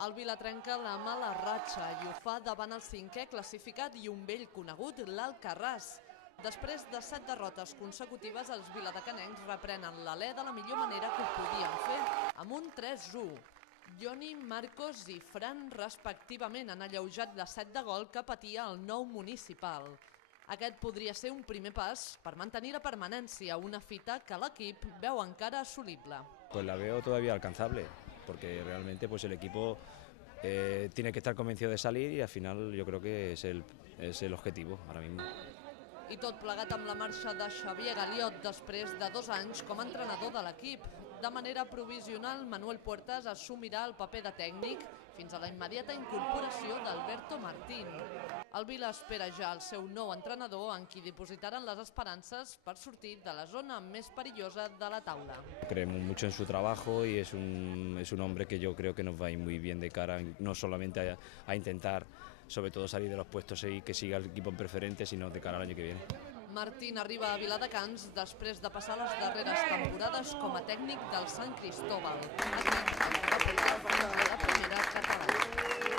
El Vila trenca la mala ratxa i ho fa davant el cinquè classificat i un vell conegut, l'Alcarràs. Després de 7 derrotes consecutives, els viladecanencs reprenen l'alè de la millor manera que ho podien fer, amb un 3-1. Joni, Marcos i Fran, respectivament, han alleujat la 7 de gol que patia el nou municipal. Aquest podria ser un primer pas per mantenir la permanència, una fita que l'equip veu encara assolible. Pues la veo todavía alcanzable, porque realmente pues el equipo tiene que estar convencido de salir y al final yo creo que es el objetivo ahora mismo. I tot plegat amb la marxa de Xavier Galiot després de 2 anys com a entrenador de l'equip. De manera provisional, Manuel Puertas assumirà el paper de tècnic fins a la immediata incorporació d'Alberto Martín. El Vila espera ja el seu nou entrenador en qui dipositaran les esperances per sortir de la zona més perillosa de la taula. Creemos mucho en su trabajo y es un hombre que yo creo que nos va a ir muy bien de cara, no solamente a intentar sobre todo salir de los puestos y que siga el equipo en preferente, sino de cara al año que viene. Martín arriba a Viladecans després de passar les darreres temporades com a tècnic del Sant Cristóbal, equip que va portar a la primera catalana.